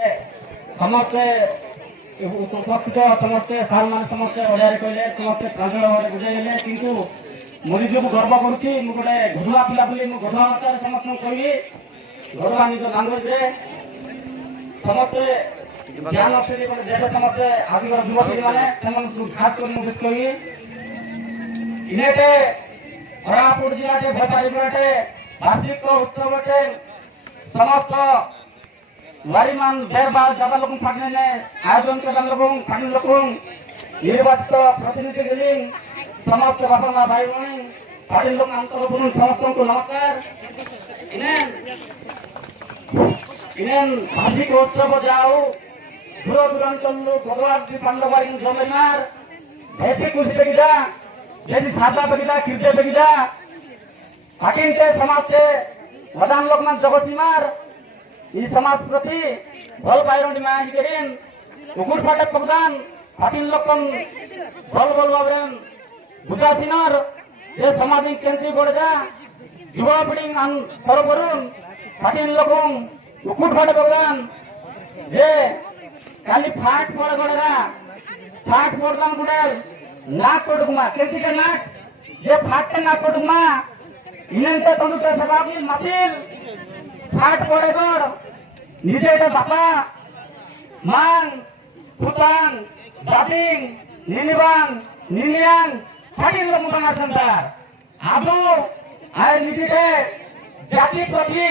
समस्ते उपस्थित समस्ते सार मान समस्ते ओडिया कहले समस्ते प्रांजल भाव बुझाइले किंतु मोर निजक गर्व करुच्ची मु गोटे घुआ पिला बोली मु घुआ भाषा समस्त कहि घुआ निज लांगुएज समस्ते ज्ञान अच्छे देश समस्ते आदिवासी युवती मैंने खास कर मुझे कहि इन्हें कोरापुट जिले बेपारी वार्षिक उत्सव समस्त वारीमान बेरबार ज्यादा लोग फाटने आयोजन के लोग फाटने लोग निर्वाचित प्रतिनिधि के समस्त बापा भाई भाई फाटी लोग अंतर समस्त को नमस्कार इन्हें वार्षिक उत्सव जाओ दूर दूरांचल भगवान पांडवारी जमीनार ऐसी खुशी बेगिदा जैसी सादा बेगिदा कीर्ति बेगिदा फाटी से समाज से वदान लोग मन जगसीमार ई समाज प्रति भल पाइरंडी माया करें उकुट फाटक पगदान फाटिन लोकन भल भल बाबरेन बुझासिनर जे सामाजिक केंद्री बड़जा युवा पीढ़ी अन सरबरुन फाटिन लोकन उकुट फाटक पगदान जे काली फाट पड़ गड़रा फाट पड़दान गुडल नाक पड़गुमा केंद्री के नाक जे फाट के नाक पड़गुमा इनंते तंदुते सगाबी मातिल फाट पड़ेगड़ निजे बापा मान भूतान जातिंग निनिबान निनियान फाटिन लोग मुटाना संतार आबो आय निजे जाति प्रति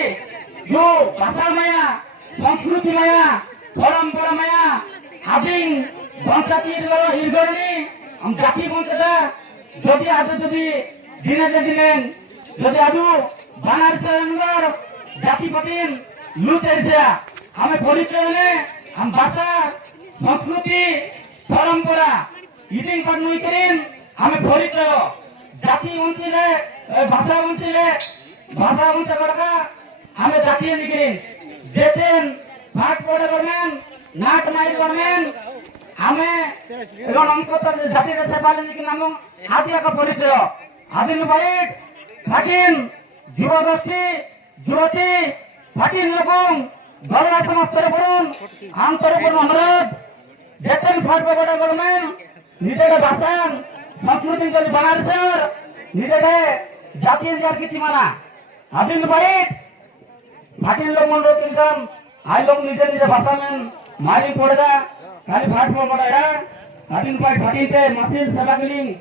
यो भाषा माया संस्कृति माया परंपरा माया आदिम वंशाती हिरगरनी हम जाति वंशदा जदि आज जदि दिने दिनेन जदि आजु बानार जाति पतिन लुटेरिया हमें परिचय ने हम भाषा संस्कृति परंपरा इदिन पर नुई करें हमें परिचय जाति वंचिले भाषा वंच करका हमें जाति निकरें जेतेन भाट पड़े करमेन नाट माइल करमेन हमें एगन अंक जाति से पाले निकि नाम आदिया का परिचय आदिन बाइट फाटिन जीवदस्ती जुवती फाटिन लोगों गलना समस्त बरुन आंतरिक अनुरोध जेतन फाट बड़ा गवर्नमेंट निजे भाषा संस्कृति जदि बनार सर निजे जाति जार की माना आदिन बाइट फाटिन लोग मन लोग इनकम आई लोग निजे निजे भाषा में मारी पड़ेगा खाली फाट पड़ पड़ेगा आदिन बाइट फाटिन से मशीन सेवा के लिए